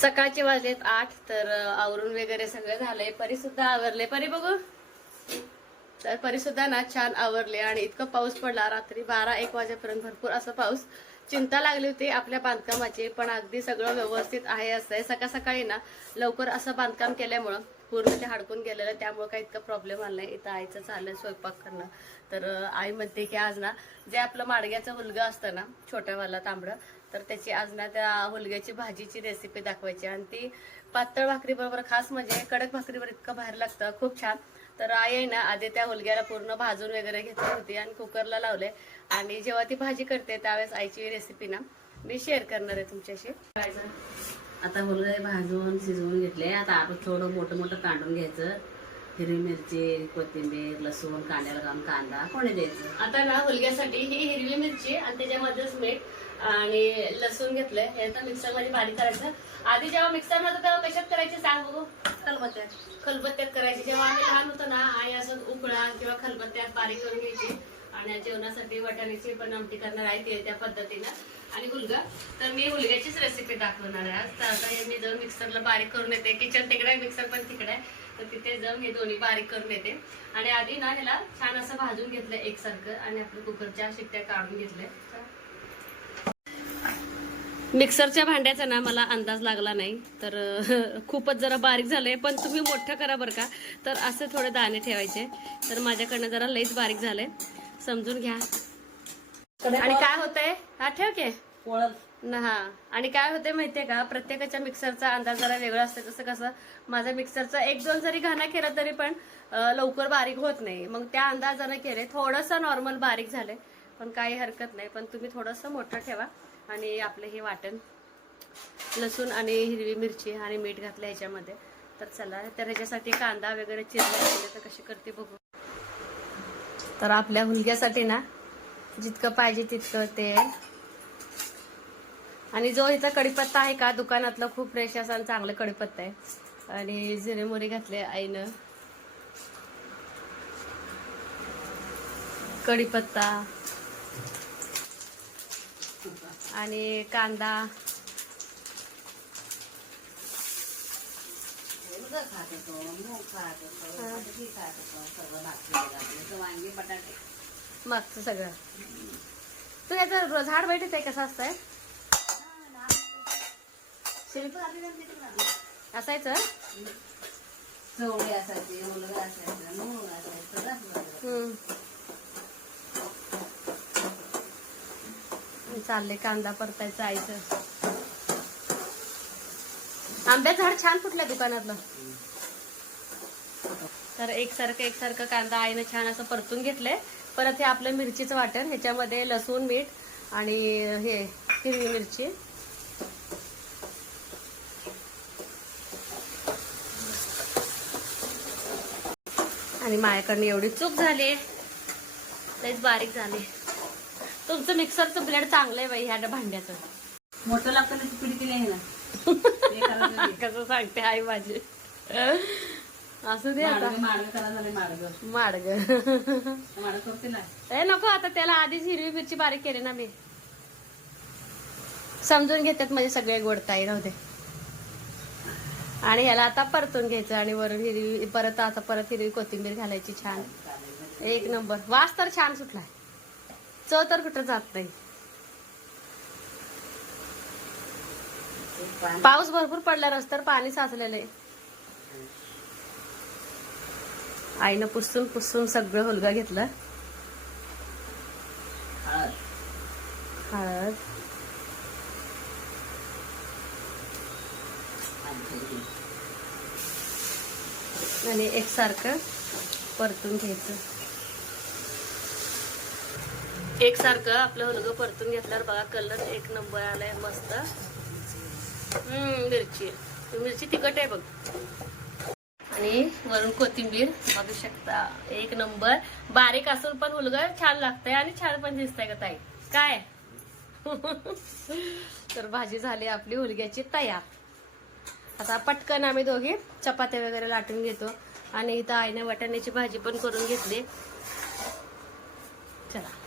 सकाळचे वाजलेत आठ तर आवरून वगैरे सगळं झालंय. परी सुद्धा आवरले. परी बघू. तर परी सुद्धा ना छान आवरले आणि इतकं पाऊस पडला. रात्री बारा एक वाजेपर्यंत भरपूर असा पाऊस. चिंता लागली होती आपल्या बांधकामाची पण अगदी सगळं व्यवस्थित आहे असं आहे. सकाळ सकाळी ना लवकर असं बांधकाम केल्यामुळं पूर्ण ते हडकून गेलेलं त्यामुळे काही इतका प्रॉब्लेम आला नाही. इथं आईचं चाललंय स्वयंपाक करणं. तर आई म्हणते की आज ना जे आपलं माडग्याचं मुलगा असतं ना छोट्यावाला तांबडं तर त्याची आज ना त्या हुलग्याची भाजीची रेसिपी दाखवायची आणि ती पातळ भाकरी बरोबर खास म्हणजे कडक भाकरीवर इतकं बाहेर लागतं. खूप छान. तर आई आहे ना आधी त्या हुलग्याला पूर्ण भाजून वगैरे घेतली होती आणि कुकरला लावले. आणि जेव्हा ती भाजी करते त्यावेळेस आईची रेसिपी ना मी शेअर करणार आहे तुमच्याशी. आता मुलगा भाजून शिजवून घेतले. आता आपण थोडं मोठं मोठं कांडून घ्यायचं. हिरवी मिरची कोथिंबीर लसूण कांद्याला घालून कांदा कोणी द्यायचं. आता ना हुलग्यासाठी ही हिरवी मिरची आणि त्याच्यामध्येच मीठ आणि लसूण घेतलंय. हे आता मिक्सरमध्ये बारीक करायचं. आधी जेव्हा मिक्सरमध्ये तेव्हा कशात करायचे सांग बघू? खलबत्त्यात. खलबत्त्यात करायचे. जेव्हा आम्ही लहान होतो ना आई असं उकळा किंवा खलबत्त्यात बारीक करून घ्यायची. आणि जेवणासाठी वाटाण्याची पण आमटी करणार आहे ते त्या पद्धतीनं. आणि हुलगा. तर मी हुलग्याचीच रेसिपी दाखवणार आहे. आज तर आता हे मी जाऊन मिक्सरला बारीक करून येते. किचन तिकडे मिक्सर पण तिकडे आहे. तर तिथे जाऊन हे दोन्ही बारीक करून येते. आणि आधी ना ह्याला छान असं भाजून घेतलं एकसारखं. आणि आपल्या कुकरच्या शिट्ट्या काढून घेतल्या. मिक्सरच्या भांड्याचा ना मला अंदाज लागला नाही. तर खूपच जरा बारीक झालंय पण तुम्ही मोठं करा बरं का. तर असे थोडे दाणे ठेवायचे. तर माझ्याकडनं जरा लईच बारीक झालंय. समजून घ्या. आणि काय होतंय? हा ठेव की. न हा. आणि काय होते माहितीये का? प्रत्येकाच्या मिक्सरचा अंदाज जरा वेगळा असतो जसं कसं माझ्या मिक्सरचा एक दोन जरी घाणा केला तरी पण लवकर बारीक होत नाही. मग त्या अंदाजानं केले थोडंसं नॉर्मल बारीक झाले पण काही हरकत नाही. पण तुम्ही थोडंसं मोठं ठेवा. आणि आपलं हे वाटण लसूण आणि हिरवी मिरची आणि मीठ घातलं ह्याच्यामध्ये. तर चला तर ह्याच्यासाठी कांदा वगैरे चिरले तर कशी करते बघू. तर आपल्या हुलग्यासाठी ना जितकं पाहिजे तितकं ते. आणि जो इथं कढीपत्ता आहे का दुकानातलं खूप फ्रेश असा आणि चांगलं कढीपत्ता आहे. आणि जिरे मोरी घातले आईनं. कढीपत्ता. आणि कांदा. खात होतो मूग खात होतो बटाटे खात होतो सर्व भाकरी घातली वांगी बटाटे. मागचं सगळं. तू याचं झाड बैठत आहे कसं असतंय. असायचं? चवळी असायची मुलगा असायचा मूग असायचं. सगळंच चालले कांदा परतायचं आईचं. आंब्याचं झाड छान फुटलं दुकानातलं. तर एकसारखं एकसारखं कांदा आईनं छान असं परतून घेतलंय. परत हे आपलं मिरचीचं वाटण ह्याच्यामध्ये लसूण मीठ आणि हे हिरवी मिरची. आणि माझ्याकडनं एवढी चूक झाली. लईच बारीक झाली. तुमचं मिक्सरचं ब्लेड चांगलं आहे बाई ह्या भांड्याचं. मोठं लागतं पिढी नाही ना. कसं सांगते आई माझी. असू दे आता. माडगं ए नको आता त्याला आधीच हिरवी मिरची बारीक केली ना मी. समजून घेतात म्हणजे सगळे गोडताई नव्हते आणि ह्याला आता परतून घ्यायचं आणि वरून हिरवी परत आता परत हिरवी कोथिंबीर घालायची छान. एक नंबर. वास तर छान सुटलाय. चव तर कुठं जात नाही. पाऊस भरपूर पडला रस्त्यावर पाणी साचलेलं आहे. आईनं पुसून पुसून सगळं हुलगा घेतलं. हळद. आणि एकसारखं परतून घ्यायचं. एकसारखं आपलं हुलगं परतून घेतल्यावर बघा कलर एक नंबर आलाय मस्त. हम्म मिरची. मिरची तिखट आहे बघ. आणि वरून कोथिंबीर बघू शकता एक नंबर. बारीक असून पण मुलगं छान लागतंय आणि छान पण दिसतंय का ताई. काय? तर भाजी झाली आपली हुलग्याची तयार. आता पटकन आम्ही दोघे चपात्या वगैरे लाटून घेतो. आणि इथं आईने वाटाण्याची भाजी पण करून घेतली. चला.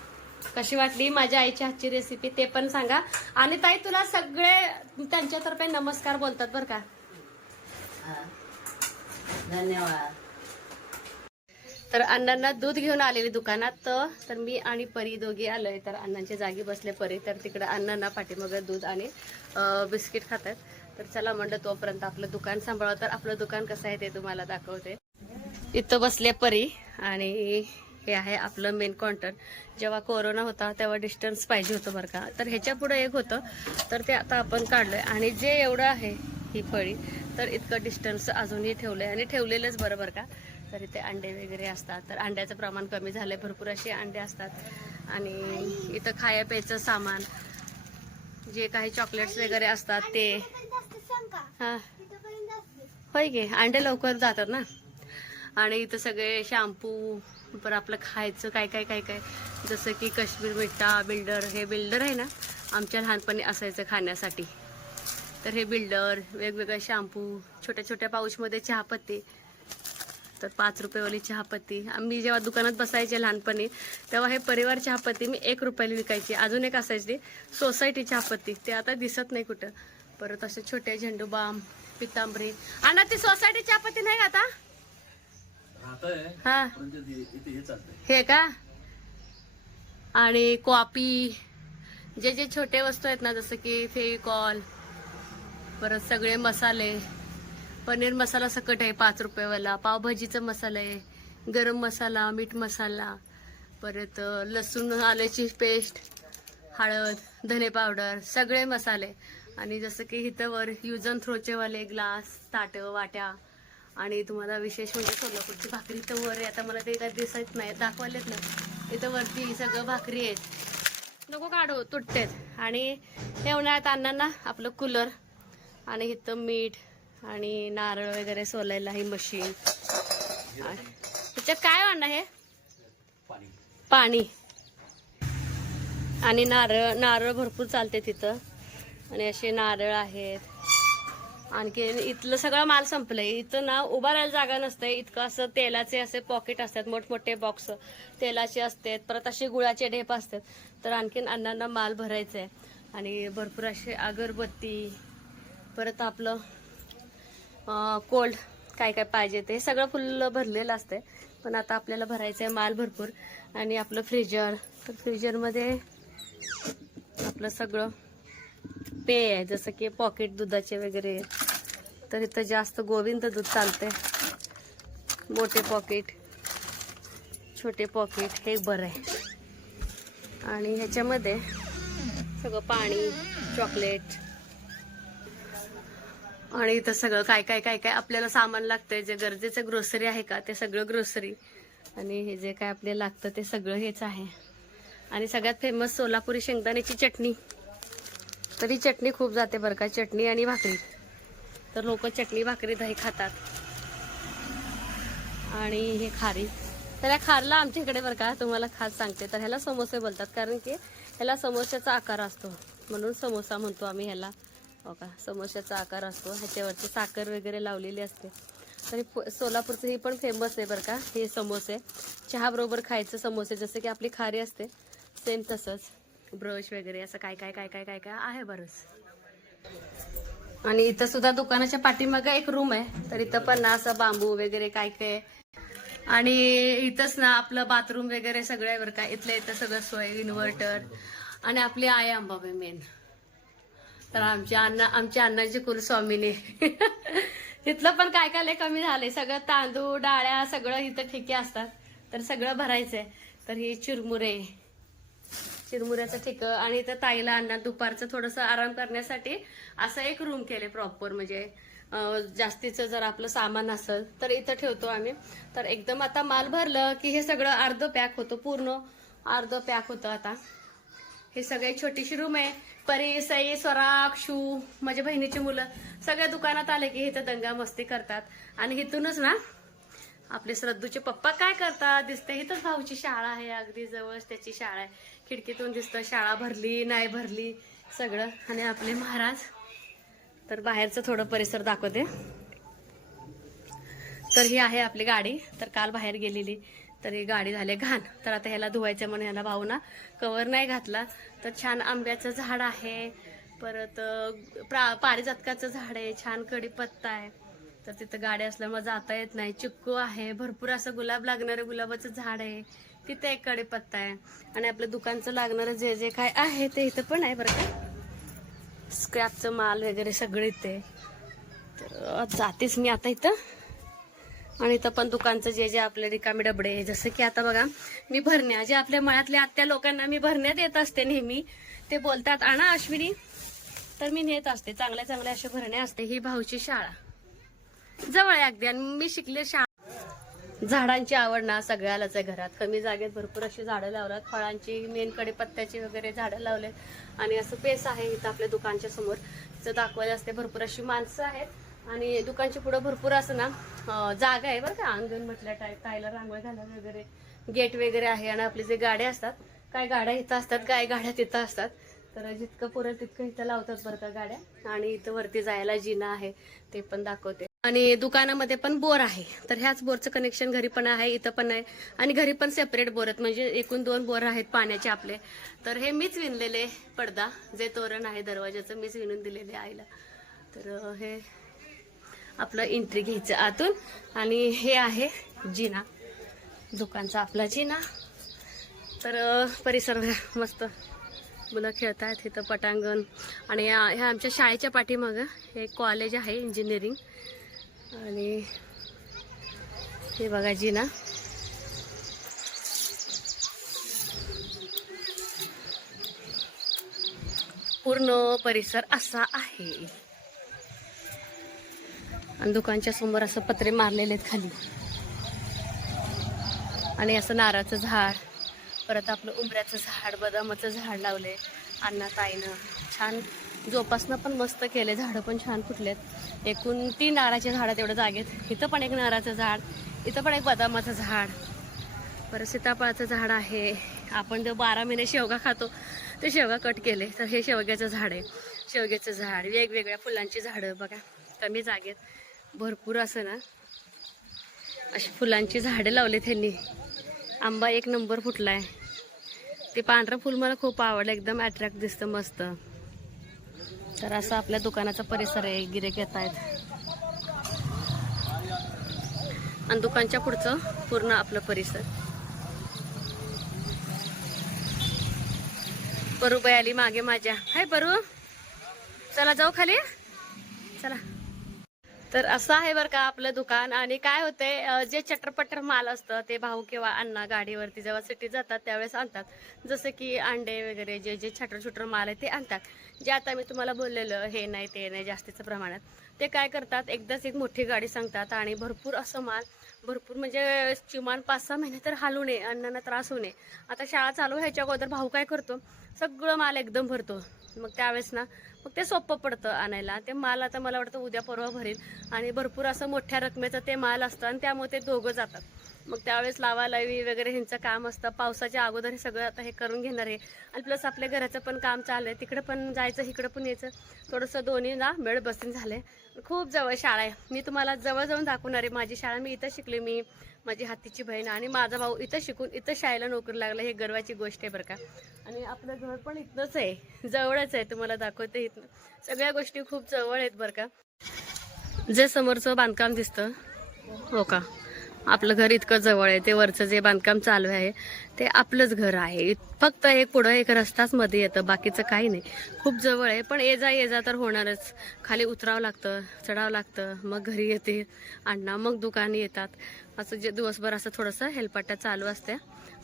कशी वाटली माझ्या आईच्या हातची रेसिपी ते पण सांगा. आणि ताई तुला सगळे त्यांच्यातर्फे नमस्कार बोलतात बरं का. धन्यवाद. तर अण्णांना दूध घेऊन आलेली दुकानात तर मी आणि परी दोघी आलोय. तर अण्णांच्या जागी बसले परी. तर तिकडे अण्णांना पाठीमागे दूध आणि बिस्किट खातात. तर चला म्हणलं तोपर्यंत आपलं दुकान सांभाळा तर आपलं दुकान कसं आहे ते तुम्हाला दाखवते. इथं बसले परी आणि हे आहे आपलं मेन काउंटर जेव्हा कोरोना होता तेव्हा डिस्टन्स पाहिजे होतं बरं का. तर ह्याच्या पुढे एक होतं. तर ते आता आपण काढलंय. आणि जे एवढं आहे ही फळी तर इतकं डिस्टन्स अजूनही ठेवलंय. आणि ठेवलेलंच बरं बरं का. तर इथे अंडे वगैरे असतात. तर अंड्याचं प्रमाण कमी झालंय. भरपूर असे अंडे असतात. आणि इथं खाया प्यायचं सामान जे काही चॉकलेट्स वगैरे असतात ते. हां. होय गे अंडे लवकर जातात ना. आणि इथं सगळे शॅम्पू पर आपलं खायचं काय काय काय काय. जसं की काश्मीर मिठा बिल्डर हे बिल्डर आहे ना आमच्या लहानपणी असायचं खाण्यासाठी. तर हे बिल्डर वेगवेगळे शॅम्पू छोट्या छोट्या पाऊचमध्ये चहापत्ती तर पाच रुपयेवाली चहापत्ती. आम्ही जेव्हा दुकानात बसायचे लहानपणी तेव्हा हे परिवार चहापत्ती मी एक रुपयाला विकायची. अजून एक असायची सोसायटी चहापत्ती. ते आता दिसत नाही कुठं. परत असे छोटे झेंडू बाम पितांबरी. आणि ती सोसायटी चहापत्ती नाही आता? हा. का? आणि कॉपी जे जे छोटे वस्तू आहेत ना जसं की फेविकॉल परत सगळे मसाले पनीर मसाला सकट आहे पाच रुपयेवाला पावभाजीचा मसाला आहे गरम मसाला मीठ मसाला परत लसूण आल्याची पेस्ट हळद धने पावडर सगळे मसाले. आणि जसं की इथं वर यूज अँड थ्रोचे वाले ग्लास ताटं वाट्या आणि तुम्हाला विशेष म्हणजे सोलापूरची भाकरी तर वर आहे. आता मला ते काय दिसत नाही दाखवायलेत ना. इथं वरती सगळं भाकरी आहेत. नको काढू तुटतेत. आणि हे उन्हाळ्यात अण्णांना आपलं कूलर आणि इथं मीठ आणि नारळ वगैरे सोलायला ही मशीन त्याच्यात काय आणणं हे? पाणी. पाणी. आणि नारळ नारळ भरपूर चालते तिथं. आणि असे नारळ आहेत. आणखी इथलं सगळं माल संपलंय. इथं ना उभा राहायला जागा नसते इतकं असं तेलाचे असे पॉकेट असतात मोठमोठे बॉक्स तेलाचे असतात परत असे गुळाचे ढेप असतात. तर आणखीन अण्णांना माल भरायचा आहे आणि भरपूर असे अगरबत्ती परत आपलं कोल्ड काय काय पाहिजे ते. सगळं फुल भरलेलं असतंय. पण आता आपल्याला भरायचं आहे माल भरपूर. आणि आपलं फ्रीजर तर फ्रीजरमध्ये आपलं सगळं पेय आहे जसं की पॉकेट दुधाचे वगैरे. तर इथं जास्त गोविंद दूध चालते मोठे पॉकेट छोटे पॉकेट हे बरं आहे. आणि ह्याच्यामध्ये सगळं पाणी चॉकलेट आणि इथं सगळं काय काय काय काय आपल्याला सामान लागतंय. जे गरजेचं ग्रोसरी आहे का ते सगळं ग्रोसरी आणि हे जे काय आपल्याला लागतं ते सगळं हेच आहे. आणि सगळ्यात फेमस सोलापुरी शेंगदाण्याची चटणी. तरी चटणी खूप जाते बरं का चटणी आणि भाकरी. तर लोक चटणी भाकरी दही खातात. आणि हे खारी. तर या खारला आमच्या इकडे बरं का तुम्हाला खास सांगते. तर ह्याला समोसे बोलतात कारण की ह्याला समोश्याचा आकार असतो. म्हणून समोसा म्हणतो आम्ही ह्याला. हो का समोश्याचा आकार असतो. ह्याच्यावरती साखर वगैरे लावलेली असते. तरी सोलापूरचं ही पण फेमस आहे बरं का हे समोसे. चहाबरोबर खायचं समोसे जसं की आपली खारी असते सेम तसंच. ब्रश वगैरे असं काय काय काय काय काय काय आहे बरंच. आणि इथं सुद्धा दुकानाच्या पाठीमागे एक रूम आहे. तर इथं पण ना असं बांबू वगैरे काय काय. आणि इथंच ना आपलं बाथरूम वगैरे सगळं बरं का. इथलं इथं सगळं सोय इन्व्हर्टर आणि आपली आई अंबाबाई मेन तर आमच्या अण्णा आमच्या अण्णाची कुलस्वामिनी. इथलं पण काय काय लय कमी झाले सगळं तांदूळ डाळ्या सगळं इथं ठिके असतात. तर सगळं भरायचंय. तर हे चिरमुरे. चिरमुऱ्याचं ठिकं आणि इथं ताईला अण्णा दुपारचं थोडंसं आराम करण्यासाठी असं एक रूम केले प्रॉपर म्हणजे जास्तीचं जर आपलं सामान असेल तर इथं ठेवतो आम्ही. तर एकदम आता माल भरलं की हे सगळं अर्ध पॅक होतं पूर्ण अर्ध पॅक होतं आता. हे सगळे छोटीशी रूम आहे. परी सई स्वराग शू माझ्या बहिणीची मुलं सगळ्या दुकानात आले की इथं दंगा मस्ती करतात. आणि इथूनच ना आपले श्रद्धूचे पप्पा काय करतात? दिसते इथंच भाऊची शाळा आहे अगदी जवळच त्याची शाळा आहे. खिडकीतून दिसतं शाळा भरली नाही भरली सगळं. आणि आपले महाराज तर बाहेरचं थोडं परिसर दाखवते. तर ही आहे आपली गाडी तर काल बाहेर गेलेली तर ही गाडी झाली घाण. तर आता ह्याला धुवायचं म्हणून ह्याला भाऊ ना कवर नाही घातला. तर छान आंब्याचं झाड आहे परत प्रा पारिजातकाचं झाड आहे छान कडीपत्ता आहे. तर तिथं गाडी असल्यामुळे जाता येत नाही. चिक्कू आहे भरपूर असं गुलाब लागणारं गुलाबाचं झाड आहे. तिथे एक कडीपत्ता आहे. आणि आपल्या दुकानचं लागणारं जे जे काय आहे ते इथं पण आहे बरं का. स्क्रॅपचं माल वगैरे सगळे इथे. तर जातेच मी आता इथं. आणि इथं पण दुकानचं जे जे आपले रिकामे डबडे आहे, जसं की आता बघा मी भरण्या जे आपल्या मळ्यातल्या आत्या लोकांना मी भरण्यात येत असते नेहमी ते बोलतात आणा अश्विनी. तर मी नेत असते चांगल्या चांगल्या अशा भरण्या असते ही भाऊची शाळा. जवळ आहे अगदी. आणि मी शिकले शाळा झाडांची आवड ना सगळ्यालाच आहे घरात. कमी जागेत भरपूर अशी झाडं लावतात फळांची मेनकडे पत्त्याची वगैरे झाडं लावले आणि असं पेस आहे इथं आपल्या दुकानच्या समोर. तिथं दाखवायला असते भरपूर अशी माणसं आहेत. आणि दुकानच्या पुढं भरपूर असं ना जागा आहे बरं का. अंगण म्हटल्या टाईप ताईला रांगोळी घालायला वगैरे. गेट वगैरे आहे आणि आपले जे गाड्या असतात काय गाड्या इथं असतात काय गाड्या तिथं असतात. तर जितकं पुरेल तितकं इथं लावतात बरं का गाड्या. आणि इथं वरती जायला जिना आहे ते पण दाखवते. आणि दुकानामध्ये पण बोर आहे. तर ह्याच बोरचं कनेक्शन घरी पण आहे इथं पण आहे. आणि घरी पण सेपरेट बोर आहेत. म्हणजे एकूण दोन बोर आहेत पाण्याचे आपले. तर हे मीच विणलेले पडदा. जे तोरण आहे दरवाजाचं मीच विणून दिलेले आईला. तर हे आपलं एंट्री घ्यायचं आतून. आणि हे आहे जिना. दुकानचा आपला जिना. तर परिसर मस्त मुलं खेळत आहेत इथं पटांगण. आणि ह्या आमच्या शाळेच्या पाठीमागं हे कॉलेज आहे इंजिनिअरिंग आणि हे बघा जिना. पूर्ण परिसर असा आहे. आणि दुकानच्या समोर असं पत्रे मारलेले आहेत खाली. आणि असं नारळाचं झाड परत आपलं उंबऱ्याचं झाड बदामाचं झाड लावले अण्णा ताईनं. छान जोपासनं पण मस्त केले झाडं पण छान फुटलेत. एकूण तीन नारळाचे झाडं तेवढं जागेत. इथं पण एक नारळाचं झाड इथं पण एक बदामाचं झाड. परत सीताफळाचं झाड आहे. आपण जो बारा महिने शेवगा खातो ते शेवगा कट केले. तर हे शेवग्याचं झाड आहे. शेवग्याचं झाड वेगवेगळ्या फुलांची झाडं बघा. कमी जागेत. भरपूर असं ना. अशी फुलांची झाडं लावले त्यांनी आंबा एक नंबर फुटला आहे ते पांढरं फुल मला खूप आवडलं. एकदम अट्रॅक्ट दिसतं मस्त. तर असं आपल्या दुकानाचा परिसर आहे गिरेक येत आहेत. आणि दुकानच्या पुढचं पूर्ण आपलं परिसर. परूबाई आली मागे माझ्या. हाय बरू चला जाऊ खाली. चला. तर असं आहे बरं का आपलं दुकान. आणि काय होतंय जे चटरपटर माल असतं ते भाऊ किंवा अण्णा गाडीवरती जेव्हा सिटीत जातात त्यावेळेस आणतात. जसं की अंडे वगैरे जे जे छटर छुटर माल आहे ते आणतात. जे आता मी तुम्हाला बोललेलं हे नाही ते नाही जास्तीचं प्रमाणात ते काय करतात एकदाच एक मोठी गाडी सांगतात आणि भरपूर असं माल भरपूर म्हणजे किमान पाच सहा महिने तर हालू नये अण्णांना त्रास होऊ नये. आता शाळा चालू ह्याच्या अगोदर भाऊ काय करतो सगळं माल एकदम भरतो. मग त्यावेळेस ना मग ते सोपं पडतं आणायला. ते माल आता मला वाटतं उद्या परवा भरेल. आणि भरपूर असं मोठ्या रकमेचं ते माल असतं आणि त्यामुळे ते दोघं जातात. मग त्यावेळेस लावा लावी वगैरे ह्यांचं काम असतं. पावसाच्या अगोदर हे सगळं आता हे करून घेणार आहे. आणि प्लस आपल्या घराचं पण काम चाललं आहे. तिकडं पण जायचं इकडं पण यायचं. थोडंसं दोन्ही ना मेळ बसून आहे खूप जवळ शाळा आहे. मी तुम्हाला जवळ जाऊन दाखवणार आहे. माझी शाळा मी इथं शिकले मी. माझी हातीची बहीण आणि माझा भाऊ इथं शिकून इथं शाळेला नोकरी लागला हे गर्वाची गोष्ट आहे बरं का. आणि आपलं घर पण इथनंच आहे जवळच आहे तुम्हाला दाखवते इथनं. सगळ्या गोष्टी खूप जवळ आहेत बरं का. जे समोरचं बांधकाम दिसतं हो का? आपलं घर इतकं जवळ आहे ते वरचं जे बांधकाम चालू आहे ते आपलंच घर आहे. फक्त एक पुढं एक रस्ताच मध्ये येतं बाकीचं काही नाही. खूप जवळ आहे पण ये जा ये जा तर होणारच. खाली उतरावं लागतं चढावं लागतं मग घरी येते अण्णा मग दुकाने येतात. असं जे दिवसभर असं थोडंसं हेलपाटा चालू असते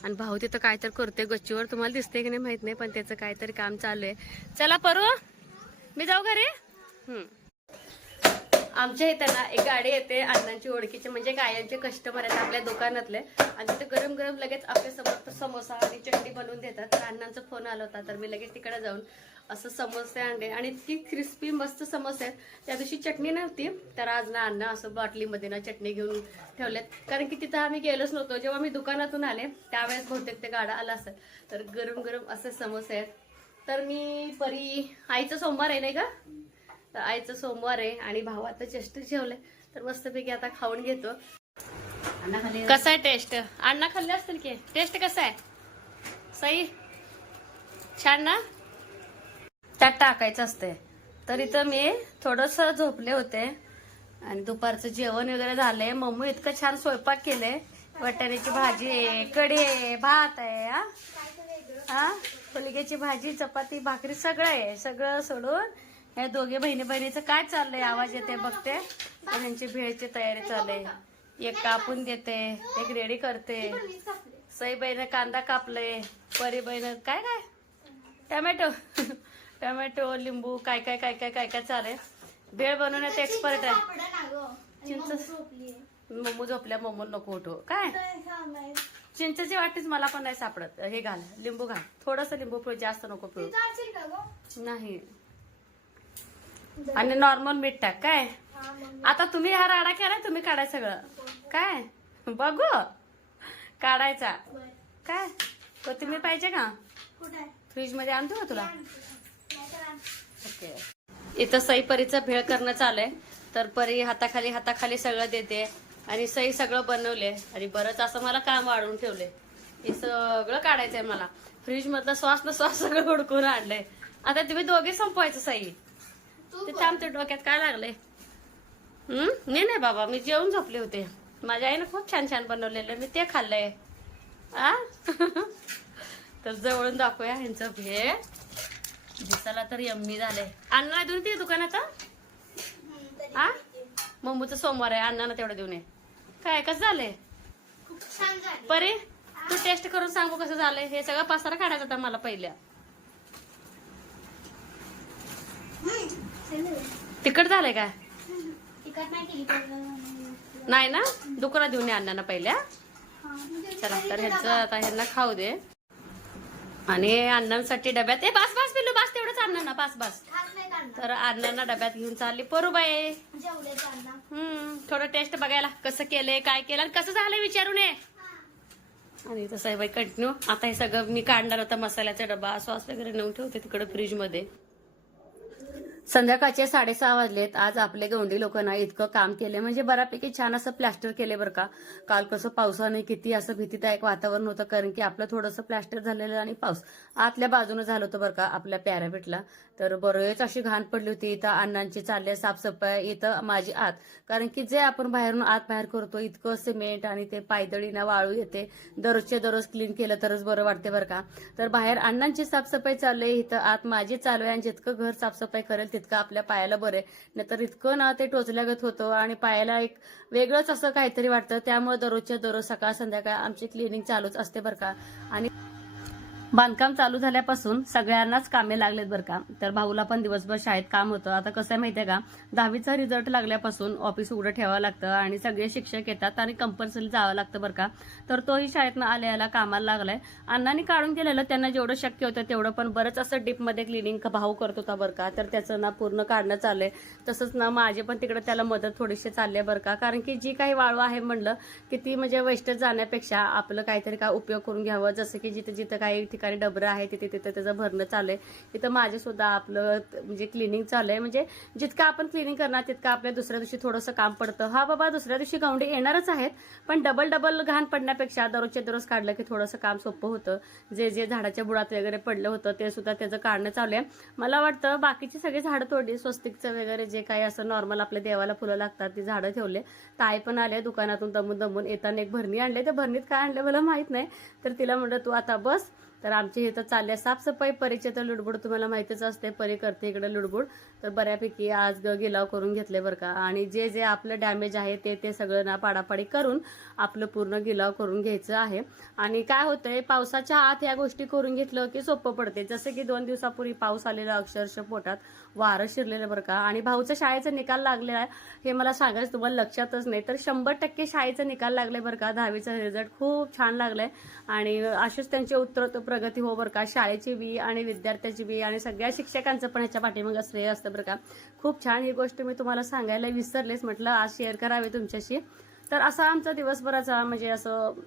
आणि भाऊ तिथं काय तर करते गच्चीवर तुम्हाला दिसते की नाही माहीत नाही पण त्याचं काहीतरी काम चालू आहे. चला परू. मी जाऊ घरी? हम्म. आमच्या इथं ना एक गाडी येते अण्णांची ओळखीचे म्हणजे गायांचे कस्टमर आहेत आपल्या दुकानातले. आणि तिथे गरम गरम लगेच आपल्यासमोर समोसा आणि चटणी बनवून देतात. तर अण्णांचा फोन आला होता तर मी लगेच तिकडे जाऊन असं समोसे आणले. आणि इतकी क्रिस्पी मस्त समोसे आहेत. त्या दिवशी चटणी नव्हती तर आज ना अण्णा असं बाटलीमध्ये ना चटणी घेऊन ठेवल्यात कारण की तिथं आम्ही गेलोच नव्हतो. जेव्हा मी दुकानातून आले त्यावेळेस बहुतेक ते गाडा आला असेल. तर गरम गरम असे समोसे आहेत. तर मी परी आईचं सोमवार आहे नाही का? तर आईचं सोमवार आहे आणि भावाचं चेष्ट जेवलंय तर मस्तपैकी आता खाऊन घेतो. अण्णा खाली कसा आहे टेस्ट? अण्णा खाल्ले असतील की? टेस्ट कसा आहे? सई छान ना? त्यात टाकायचं असते तर इथं मी थोडस झोपले होते. आणि दुपारचं जेवण वगैरे झालंय. मम्मी इतकं छान स्वयंपाक केले वाटाण्याची भाजी आहे कढी आहे भात आहे हा? हा? फुलग्याची भाजी चपाती भाकरी सगळं आहे. सगळं सोडून हे दोघे बहिणी बहिणीचं काय चाललंय? आवाज येते बघते. त्यांची भेळची तयारी चालले एक कापून देते एक रेडी करते. सईबाईनं कांदा कापले परीबाईनं काय काय? टमॅटो. टमॅटो लिंबू काय काय काय काय काय काय चालेल भेळ बनवण्यात एक्सपर्ट आहे. चिंच मम्मू झोपल्या. मम्मू नको उठो. काय? चिंचेची वाटीच मला पण नाही सापडत. हे घाल लिंबू घाल. थोडस लिंबू पिळू जास्त नको पिळू. नाही. आणि नॉर्मल मीठ टाक काय? आता तुम्ही हा राडा केलाय तुम्ही काढाय सगळं. काय? बघू. काढायचा. काय? कोथिंबीर पाहिजे का? फ्रीजमध्ये आणतो का तुला? ओके. इथं सई परीचा भेळ करणं चालय. तर परी हाताखाली हाताखाली सगळं देते. आणि सई सगळं बनवले. आणि बरंच असं मला काम वाढवून ठेवले. हे सगळं काढायचंय मला. फ्रीज मधलं श्वास न श्वास सगळं हुडकून आणलंय. आता तुम्ही दोघे संपवायचं सई. ते थांबते डोक्यात काय लागले हम्म? नाही नाही बाबा मी जेवून झोपले होते. माझ्या आईनं खूप छान छान बनवलेलं मी ते खाल्लंय. आ? तर जवळून दाखवूया ह्यांचं भेळ दिसायला तर यम्मी झालंय. अण्णा देऊन ते दुकानात? आ? मम्मूचं सोमवार आहे अण्णाला तेवढं देऊन ये. काय कसं झालंय? परे तू टेस्ट करून सांगू कसं झालंय? हे सगळं पसारा काढायचा होता मला पहिल्या. तिकट झालंय काय? नाही ना? दुकानात देऊन अण्णांना पहिल्या चला तर ह्यांचं आता ह्यांना खाऊ दे. आणि अण्णांसाठी डब्यात ए बास बास पिलू बास तेवढंच अण्णांना बास बास. तर अण्णांना डब्यात घेऊन चालली. परूबाई हम्म थोडं टेस्ट बघायला कसं केलंय काय केलं आणि कसं झालंय विचारून ये आणि तसं बाई कंटिन्यू आता हे सगळं मी काढणार होता मसाल्याचा डबा. सॉस वगैरे नेऊन ठेवते तिकडे फ्रीजमध्ये. संध्याकाळचे साडेसहा वाजलेत. आज आपले गवंडी लोकांना इतकं काम केले म्हणजे बऱ्यापैकी छान असं प्लॅस्टर केले बरं का. काल कसं पावसाने किती असं भीतीदायक वातावरण होतं कारण की आपलं थोडंसं प्लॅस्टर झालेलं आणि पाऊस आतल्या बाजूनं झालं होतं बरं का आपल्या पॅरापीटला तर बरोच अशी घाण पडली होती. इथं अण्णांची चालले साफसफाई इथं माझी आत. कारण की जे आपण बाहेरून आत बाहेर करतो इतकं सिमेंट आणि ते पायदळीना वाळू येते. दररोजचे दररोज क्लीन केलं तरच बरं वाटते बरं का. तर बाहेर अण्णांची साफसफाई चालू आहे. इथं आत माझी चालू आहे आणि जितकं घर साफसफाई करेल तितकं आपल्या पायाला बरं नाहीतर इतकं ना ते टोचल्यागत होतं आणि पायाला एक वेगळंच असं काहीतरी वाटतं. त्यामुळे दररोजच्या दररोज सकाळ संध्याकाळ आमची क्लिनिंग चालूच असते बरं का. आणि बांधकाम चालू झाल्यापासून सगळ्यांनाच कामे लागलेत बरं का. तर भाऊला पण दिवसभर शाळेत काम होतं. आता कसं आहे माहितीये का? दहावीचा रिझल्ट लागल्यापासून ऑफिस उघडं ठेवावं लागतं आणि सगळे शिक्षक येतात आणि कंपल्सरी जावं लागतं बरं का. तर तोही शाळेतनं आल्या याला कामाला लागलाय. अण्णांनी काढून केलेलं त्यांना जेवढं शक्य होतं तेवढं पण बरंच असं डीपमध्ये क्लिनिंग भाऊ करत होता बरं का. तर त्याचं ना पूर्ण काढणं चाललंय. तसंच ना माझे पण तिकडे त्याला मदत थोडीशी चालली आहे बरं का. कारण की जी काही वाळू आहे म्हणलं की ती म्हणजे वेस्टच जाण्यापेक्षा आपलं काहीतरी काय उपयोग करून घ्यावं. जसं की जिथं जिथं काही ठिकाणी डबरं आहे तिथे तिथे त्याचं भरणं चालू आहे. तिथं माझेसुद्धा आपलं म्हणजे क्लिनिंग चालू आहे. म्हणजे जितकं आपण क्लिनिंग करणार तितकं आपल्या दुसऱ्या दिवशी थोडंसं काम पडतं. हा बाबा दुसऱ्या दिवशी गावंडी येणारच आहेत पण डबल डबल घाण पडण्यापेक्षा दररोजच्या दररोज काढलं की थोडंसं काम सोपं होतं. जे जे झाडाच्या बुडात वगैरे पडलं होतं ते सुद्धा त्याचं काढणं चालू आहे. मला वाटतं बाकीची सगळी झाडं तोडली स्वस्तिकचं वगैरे जे काही असं नॉर्मल आपल्या देवाला फुलं लागतात ती झाडं ठेवले. ताई पण आले दुकानातून दमून दमून येताना एक भरणी आणले. त्या भरणीत काय आणले मला माहीत नाही. तर तिला म्हटलं तू आता बस तर आमची इथं तर चालले साफसफाई परीचे तर लुडबुड तुम्हाला माहितीच असते परी करते इकडे लुडबुड. तर बऱ्यापैकी आज ग गिलाव करून घेतले बरं का. आणि जे जे आपलं डॅमेज आहे ते ते सगळं ना पाडापाडी करून आपलं पूर्ण गिलाव करून घ्यायचं आहे. आणि काय होतंय पावसाच्या आत या गोष्टी करून घेतलं की सोपं पडते. जसं की दोन दिवसापूर्वी पाऊस आलेला अक्षरशः पोटात वारं शिरलेलं बरं का. आणि भाऊचा शाळेचा निकाल लागलेला आहे हे मला सांगायचं तुम्हाला लक्षातच नाही. तर शंभर टक्के शाळेचा निकाल लागले बरं का. दहावीचा रिझल्ट खूप छान लागलाय. आणि असेच त्यांचे उत्तर प्रगती हो बरं का? शाळेची बी आणि विद्यार्थ्याची बी आणि सगळ्या शिक्षकांचं पण ह्याच्या पाठीमागं श्रेय असतं बरं का? खूप छान ही गोष्ट मी तुम्हाला सांगायला विसरलेच. म्हटलं आज शेअर करावे तुमच्याशी. तर असा आमचा दिवसभराचा म्हणजे असं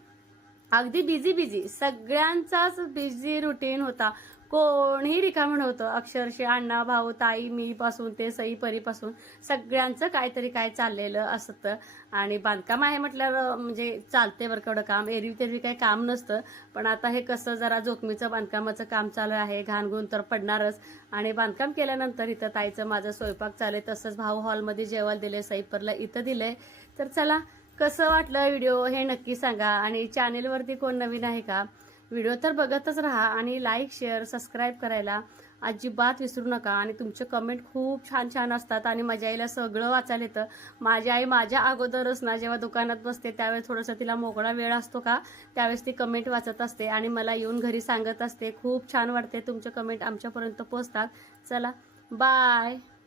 अगदी बिझी बिझी सगळ्यांचाच बिझी रुटीन होता. कोणीही रिकामं नव्हतं. अक्षरशः अण्णा भाऊ ताई मी पासून ते सई परीपासून सगळ्यांचं काहीतरी काय चाललेलं असतं. आणि बांधकाम आहे म्हटल्यावर म्हणजे चालते बरं केवढं काम. एरवी तेरवी काही काम नसतं. पण आता हे कसं जरा जोखमीचं बांधकामाचं काम चालू आहे. घाणगुण तर पडणारच. आणि बांधकाम केल्यानंतर इथं ताईचं माझं स्वयंपाक चालेल तसंच भाऊ हॉलमध्ये जेवायला दिले सईपरला इथं दिलंय. तर चला कसं वाटलं व्हिडिओ हे नक्की सांगा. आणि चॅनेलवरती कोण नवीन आहे का? व्हिडिओ तर बघतच राहा आणि लाईक शेअर सबस्क्राईब करायला अजिबात विसरू नका. आणि तुमचे कमेंट खूप छान छान असतात आणि माझ्या आईला सगळं वाचायला येतं. माझी आई माझ्या अगोदरच ना जेव्हा दुकानात बसते त्यावेळेस थोडंसं तिला मोकळा वेळ असतो का? त्यावेळेस ती कमेंट वाचत असते आणि मला येऊन घरी सांगत असते. खूप छान वाटते तुमचे कमेंट आमच्यापर्यंत पोचतात चला बाय